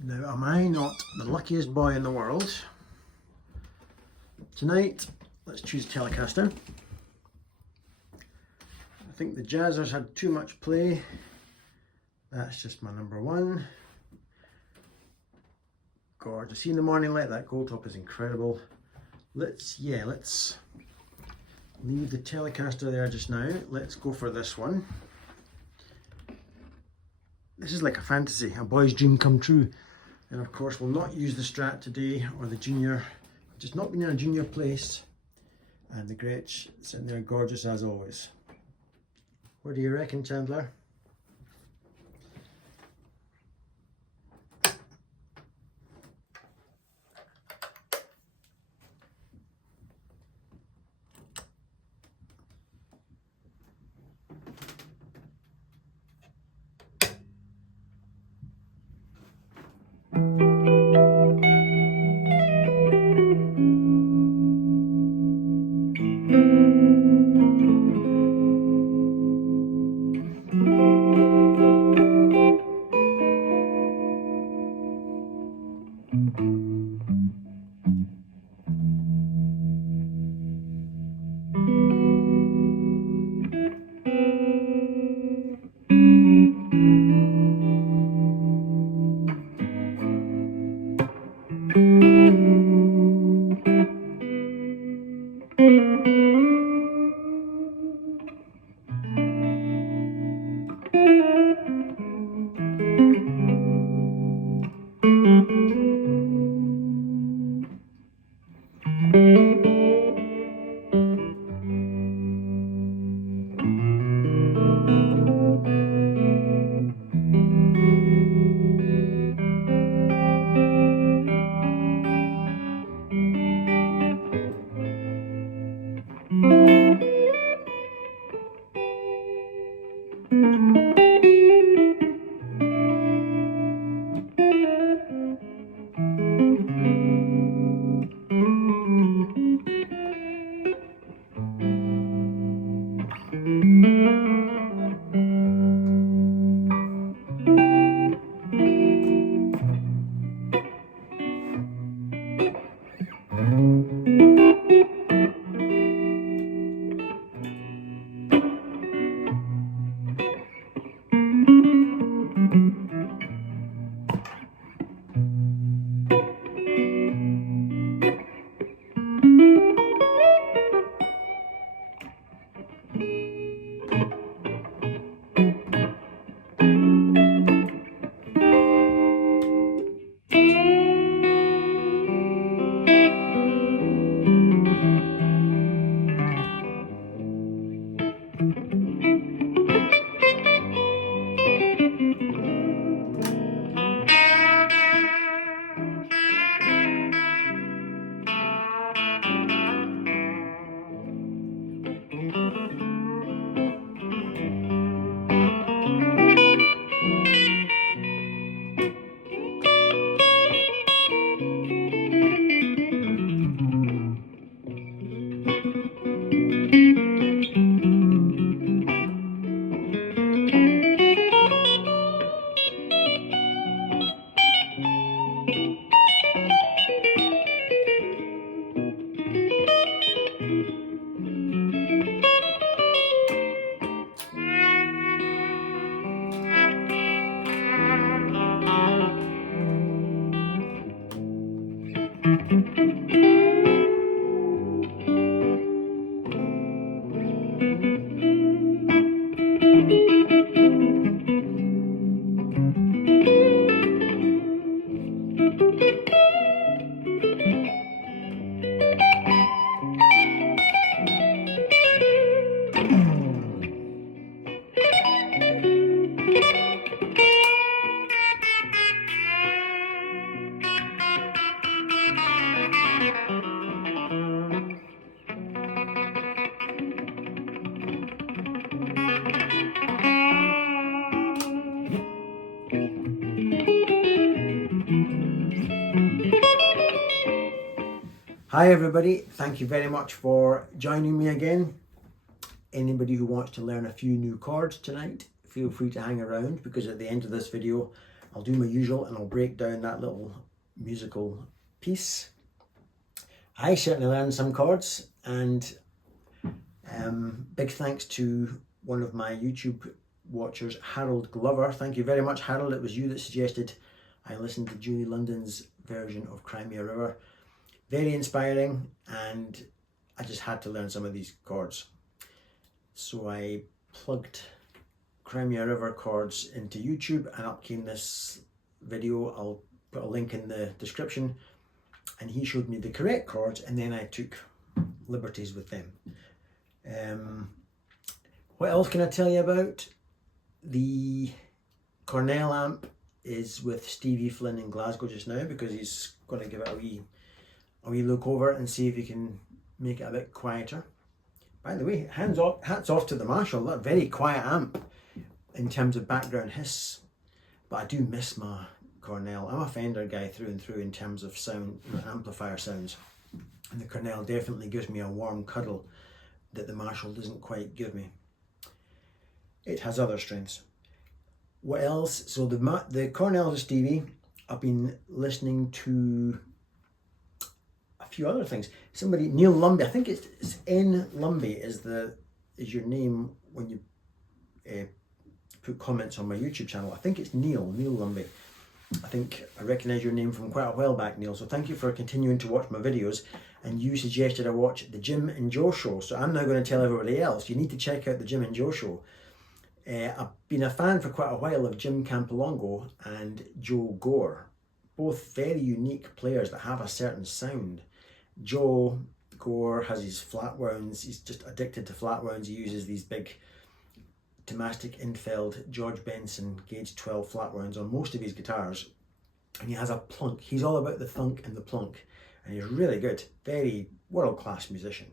Now, am I not the luckiest boy in the world? Tonight, let's choose Telecaster. I think the Jazzers had too much play. That's just my number one. Gorgeous. See in the morning light, that gold top is incredible. Let's leave the Telecaster there just now. Let's go for this one. This is like a fantasy, a boy's dream come true. And of course, we'll not use the Strat today or the Junior. Just not been in a Junior place. And the Gretsch sitting there gorgeous as always. What do you reckon, Chandler? Hi everybody, thank you very much for joining me again. Anybody who wants to learn a few new chords tonight, feel free to hang around, because at the end of this video I'll do my usual and I'll break down that little musical piece. I certainly learned some chords, and big thanks to one of my YouTube watchers, Harold Glover. Thank you very much, Harold. It was you that suggested I listen to Julie London's version of Cry Me a River. Very inspiring, and I just had to learn some of these chords. So I plugged Cry Me a River chords into YouTube, and up came this video. I'll put a link in the description, and he showed me the correct chords, and then I took liberties with them. What else can I tell you about? The Cornell amp is with Stevie Flynn in Glasgow just now, because he's going to give it a wee look over and see if he can make it a bit quieter. By the way, hats off to the Marshall. That very quiet amp in terms of background hiss, but I do miss my Cornell. I'm a Fender guy through and through in terms of sound, amplifier sounds, and the Cornell definitely gives me a warm cuddle that the Marshall doesn't quite give me. It has other strengths. What else? So the Cornell to Stevie, I've been listening to a few other things. Somebody, Neil Lumby, I think it's N Lumby is your name when you put comments on my YouTube channel. I think it's Neil Lumby. I think I recognise your name from quite a while back, Neil. So thank you for continuing to watch my videos. And you suggested I watch the Jim and Joe show. So I'm now going to tell everybody else, you need to check out the Jim and Joe show. I've been a fan for quite a while of Jim Campolongo and Joe Gore. Both very unique players that have a certain sound. Joe Gore has his flat wounds. He's just addicted to flat wounds. He uses these big Tomastic Infeld George Benson gauge 12 flat wounds on most of his guitars, and he has a plunk. He's all about the thunk and the plunk, and he's really good, very world-class musician.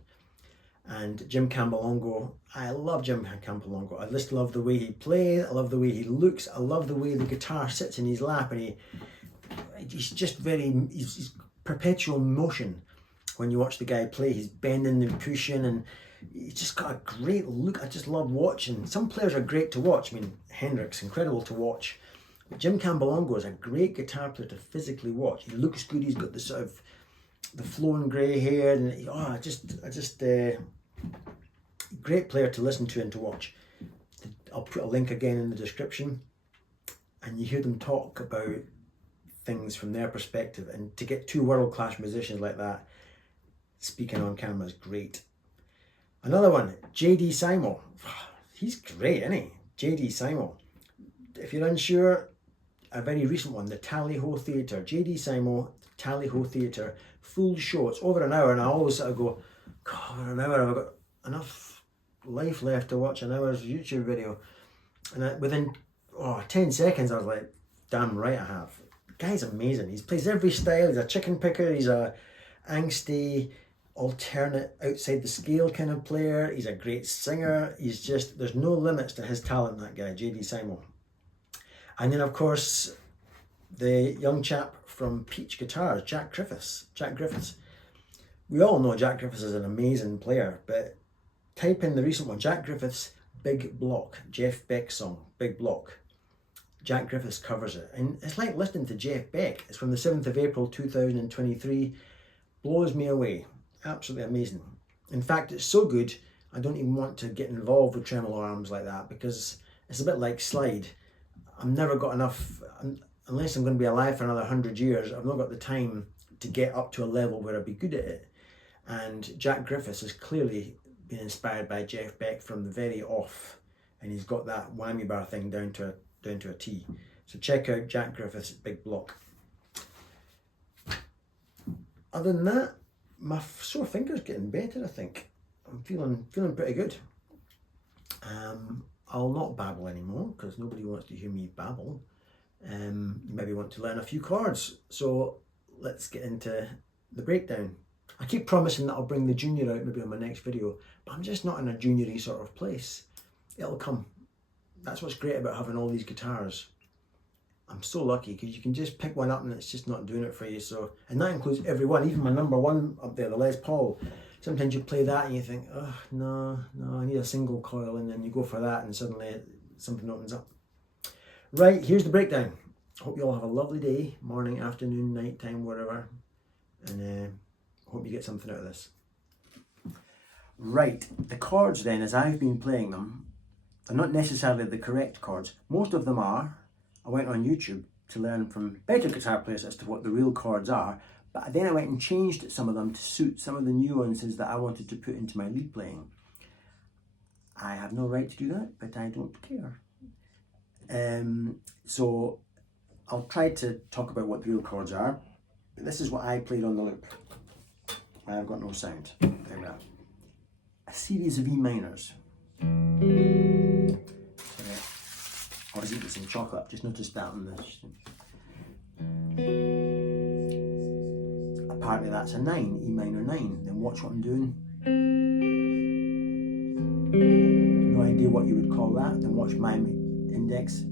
And Jim Campolongo, I love Jim Campolongo. I just love the way he plays, I love the way he looks, I love the way the guitar sits in his lap, and he's just he's perpetual motion. When you watch the guy play, he's bending and pushing, and he's just got a great look. I just love watching. Some players are great to watch. I mean, Hendrix, incredible to watch. But Jim Campolongo is a great guitar player to physically watch. He looks good. He's got the sort of the flowing grey hair, and great player to listen to and to watch. I'll put a link again in the description, and you hear them talk about things from their perspective. And to get two world-class musicians like that speaking on camera is great. Another one, J.D. Simo. He's great, isn't he? J.D. Simo. If you're unsure, a very recent one, the Tally Ho Theatre. J.D. Simo, Tally Ho Theatre, full show. It's over an hour, and I always sort of go, God, an hour, I've got enough life left to watch an hour's YouTube video. And within 10 seconds, I was like, damn right I have. The guy's amazing. He plays every style. He's a chicken picker. He's a angsty, alternate, outside the scale kind of player. He's a great singer. He's just, there's no limits to his talent, that guy, J.D. Simo. And then, of course, the young chap from Peach Guitars, Jack Griffiths. We all know Jack Griffiths is an amazing player, but type in the recent one, Jack Griffiths, Big Block, Jeff Beck song, Big Block. Jack Griffiths covers it. And it's like listening to Jeff Beck. It's from the 7th of April 2023. Blows me away. Absolutely amazing. In fact, it's so good, I don't even want to get involved with tremolo arms like that, because it's a bit like slide. I've never got enough, unless I'm going to be alive for another 100 years, I've not got the time to get up to a level where I'd be good at it. And Jack Griffiths has clearly been inspired by Jeff Beck from the very off, and he's got that whammy bar thing down to a T. So check out Jack Griffiths' Big Block. Other than that, my sore finger's getting better, I think. I'm feeling pretty good. I'll not babble anymore, because nobody wants to hear me babble. You maybe want to learn a few chords. So let's get into the breakdown. I keep promising that I'll bring the junior out maybe on my next video, but I'm just not in a junior-y sort of place. It'll come. That's what's great about having all these guitars. I'm so lucky, because you can just pick one up and it's just not doing it for you. So, and that includes every one, even my number one up there, the Les Paul. Sometimes you play that and you think, oh, no, I need a single coil, and then you go for that and suddenly something opens up. Right, here's the breakdown. hope you all have a lovely day, morning, afternoon, night time, whatever, and hope you get something out of this. Right, the chords then, as I've been playing them, they're not necessarily the correct chords. Most of them are. I went on YouTube to learn from better guitar players as to what the real chords are, but then I went and changed some of them to suit some of the nuances that I wanted to put into my lead playing. I have no right to do that, but I don't care. So I'll try to talk about what the real chords are. This is what I played on the loop. I've got no sound. There we are. A series of E minors. I was eating some chocolate, I've just noticed that on this. Apparently that's a 9, E minor 9. Then watch what I'm doing. No idea what you would call that. Then watch my index.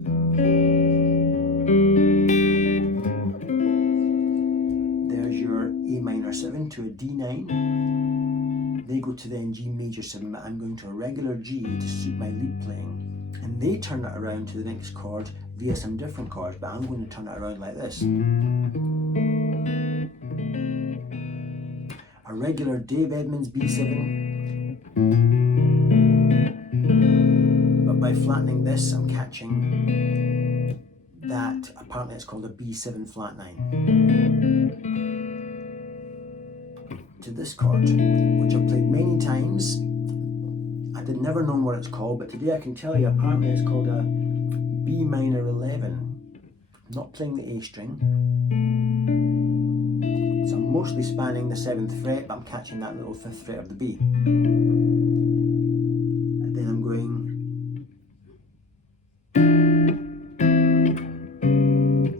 There's your A minor 7 to a D9. They go to then G major 7, but I'm going to a regular G to suit my lead playing. And they turn it around to the next chord via some different chords, but I'm going to turn it around like this. A regular Dave Edmunds B7, but by flattening this, I'm catching that, apparently it's called a B7 flat 9. To this chord, which I've played many times. I did never know what it's called, but today I can tell you apparently it's called a B minor 11. I'm not playing the A string, so I'm mostly spanning the 7th fret, but I'm catching that little 5th fret of the B. And then I'm going.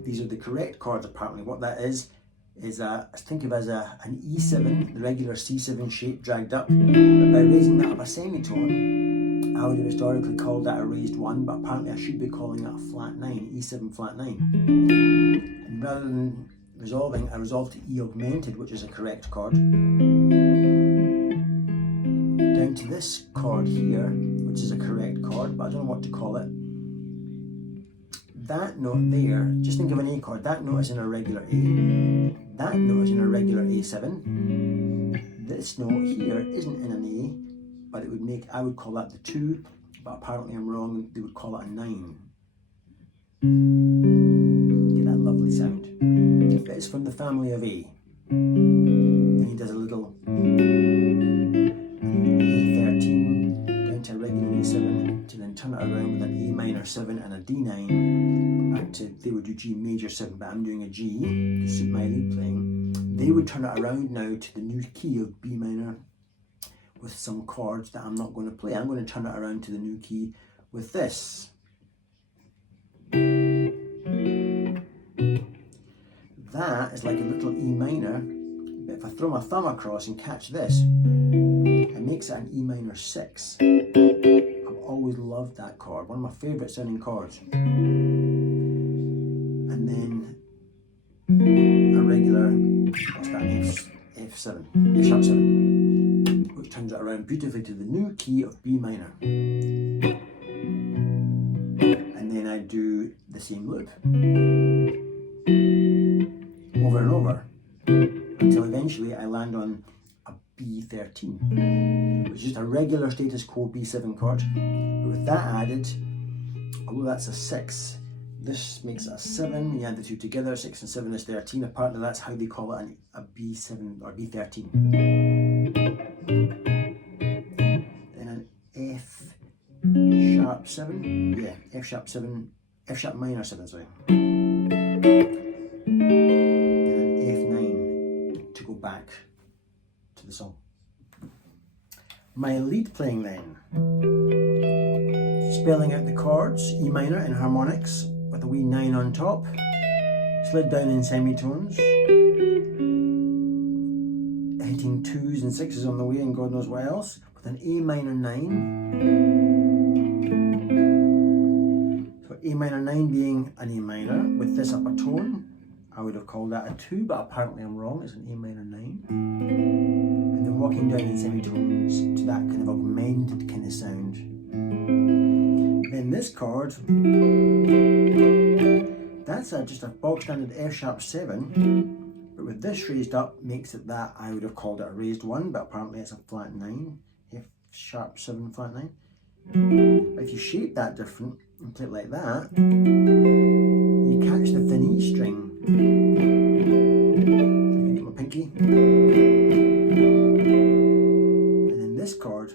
These are the correct chords apparently. What that is think of as an E7, the regular C7 shape dragged up, but by raising that up a semitone, I would have historically called that a raised 1, but apparently I should be calling that a flat 9, E7 flat 9. And rather than resolving, I resolved to E augmented, which is a correct chord, down to this chord here, which is a correct chord, but I don't know what to call it. That note there, just think of an A chord, that note is in a regular A, that note is in a regular A7, this note here isn't in an A, but it would make, I would call that the 2, but apparently I'm wrong, they would call it a 9. Get that lovely sound. But it's from the family of A. Then he does a little A13 down to a regular A7 to then turn it around with an A minor 7 and a D9 back to, they would do G major 7, but I'm doing a G to suit my lead playing. They would turn it around now to the new key of B minor with some chords that I'm not going to play. I'm going to turn it around to the new key with this. That is like a little E minor, but if I throw my thumb across and catch this, it makes it an E minor 6. I've always loved that chord, one of my favourite sounding chords. And then a regular, what's that, F7, F sharp 7, which turns it around beautifully to the new key of B minor. And then I do the same loop over and over until eventually I land on a B13, which is just a regular status quo B7 chord. But with that added, although that's a 6, this makes it a 7. You add the two together, 6 and 7 is 13. Apparently that's how they call it a B7 or B13. Then an F sharp 7, yeah, F sharp 7, F sharp minor 7, sorry. Then an F9 to go back to the song. My lead playing then. Spelling out the chords, E minor in harmonics with a wee 9 on top, slid down in semitones, hitting 2s and 6s on the way and God knows what else, with an A minor 9. So A minor 9 being an A minor with this up a tone, I would have called that a 2, but apparently I'm wrong, it's an A minor 9. And then walking down in semitones to that kind of augmented kind of sound. Then this chord That's just a bog standard F sharp 7, but with this raised up makes it that I would have called it a raised 1, but apparently it's a flat 9, F sharp 7 flat 9. But if you shape that different and play it like that, you catch the thin E string. My pinky. And then this chord,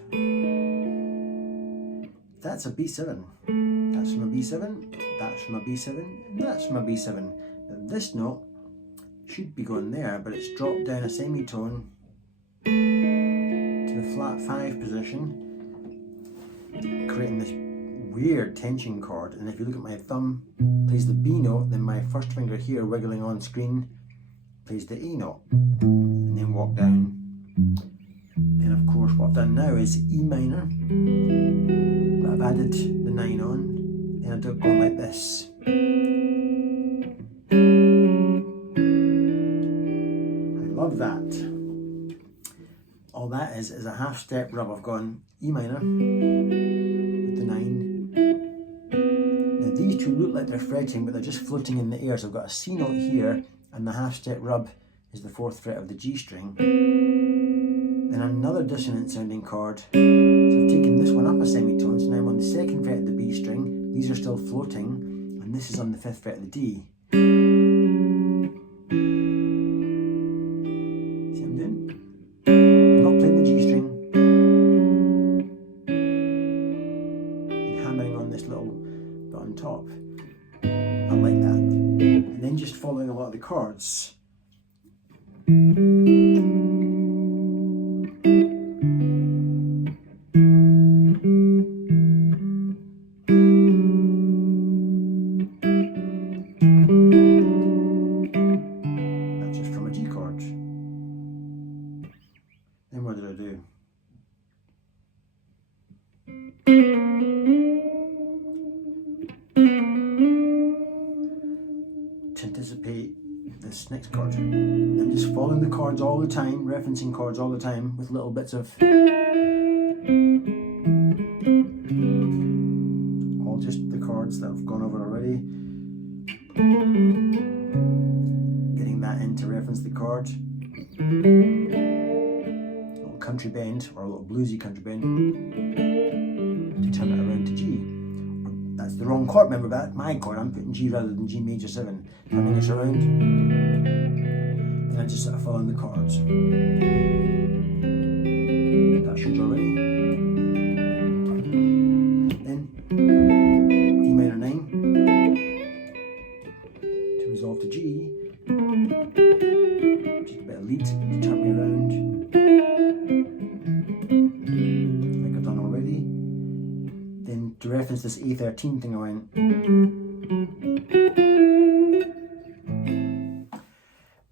that's a B7. That's from a B7, that's from a B7, and that's from a B7. Now this note should be going there, but it's dropped down a semitone to the flat 5 position, creating this weird tension chord. And if you look at my thumb, plays the B note, then my first finger here wiggling on screen plays the A note, and then walk down. And of course what I've done now is E minor, but I've added the 9 on, and I do it going like this. I love that. All that is a half step rub. I've gone E minor with the 9. Now these two look like they're fretting, but they're just floating in the air. So I've got a C note here, and the half step rub is the 4th fret of the G string. Then another dissonant sounding chord. So I've taken this one up a semitone, so now I'm on the 2nd fret of the B string. These are still floating, and this is on the 5th fret of the D. See what I'm doing? I'm not playing the G string. And hammering on this little bit on top. I like that. And then just following a lot of the chords. Then what did I do? To anticipate this next chord, I'm just following the chords all the time, referencing chords all the time with little bits of all just the chords that I've gone over already. Getting that in to reference the chord. Country bend, or a little bluesy country bend, to turn it around to G. That's the wrong chord, remember that? My chord, I'm putting G rather than G major 7. Turning it around, and I'm just sort of following the chords. That should already. Then D minor 9 to resolve to G. Just a bit of lead to turn me around. Like I've done already. Then to reference this A13 thing I went.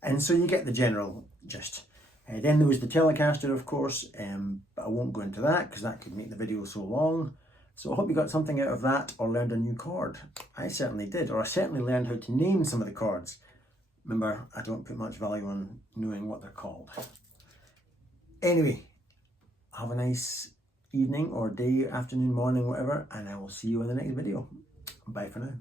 And so you get the general gist. Then there was the Telecaster, of course, but I won't go into that because that could make the video so long. So I hope you got something out of that or learned a new chord. I certainly did, or I certainly learned how to name some of the chords. Remember, I don't put much value on knowing what they're called. Anyway, have a nice evening or day, afternoon, morning, whatever, and I will see you in the next video. Bye for now.